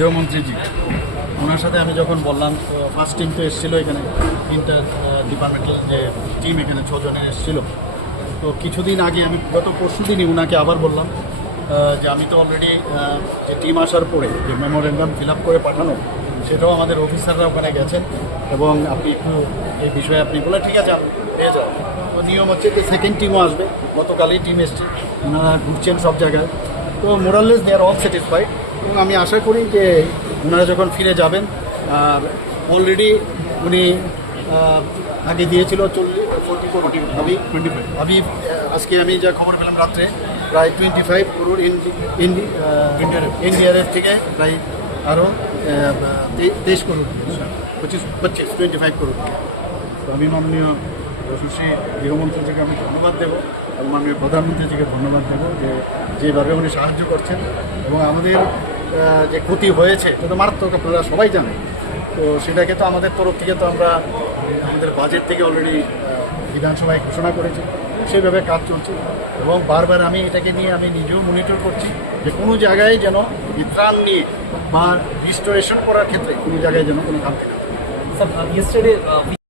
গৃহমন্ত্রীজি, ওনার সাথে আমি যখন বললাম, ফার্স্ট টিম তো এসেছিলো এখানে, ইন্টার ডিপার্টমেন্টাল যে টিম এখানে 6 জনের এসেছিলো। তো কিছুদিন আগে আমি গত পরশু দিনই ওনাকে আবার বললাম যে আমি তো অলরেডি যে টিম আসার পরে যে মেমোরেন্ডাম ফিল আপ করে পাঠানো, সেটাও আমাদের অফিসাররা ওখানে গেছেন এবং আপনি একটু এই বিষয়ে আপনি বলে ঠিক আছে আপনি পেয়ে যান। তো নিয়ম হচ্ছে যে সেকেন্ড টিমও আসবে, গতকালই টিম এসছে, ওনারা ঘুরছেন সব জায়গায়। তো মোরাললেস দে আর অল স্যাটিসফাইড এবং আমি আশা করি যে ওনারা যখন ফিরে যাবেন, আর অলরেডি উনি আগে দিয়েছিল 40 কোটি আমি আজকে আমি যা খবর পেলাম রাত্রে, প্রায় 25 করোড় ইন্ডিয়ারের থেকে প্রায় আরও 23 করোড় 25 করোড়। তো আমি মাননীয় যশস্বী গৃহমন্ত্রীজিকে আমি ধন্যবাদ দেবো এবং মাননীয় প্রধানমন্ত্রীজিকে ধন্যবাদ দেবো যে যেভাবে উনি সাহায্য করছেন এবং আমাদের যে ক্ষতি হয়েছে সেটা মারাত্মক, আপনারা সবাই জানেন। তো সেটাকে তো আমাদের তরফ থেকে তো আমরা আমাদের বাজেট থেকে অলরেডি বিধানসভায় ঘোষণা করেছি, সেইভাবে কাজ চলছে এবং বারবার আমি এটাকে নিয়ে আমি নিজেও মনিটর করছি যে কোনো জায়গায় যেন ত্রাণ নিয়ে বা রিস্টোরেশন করার ক্ষেত্রে কোনো জায়গায় যেন কোনো ঘাটতি না থাকে। Sir, yesterday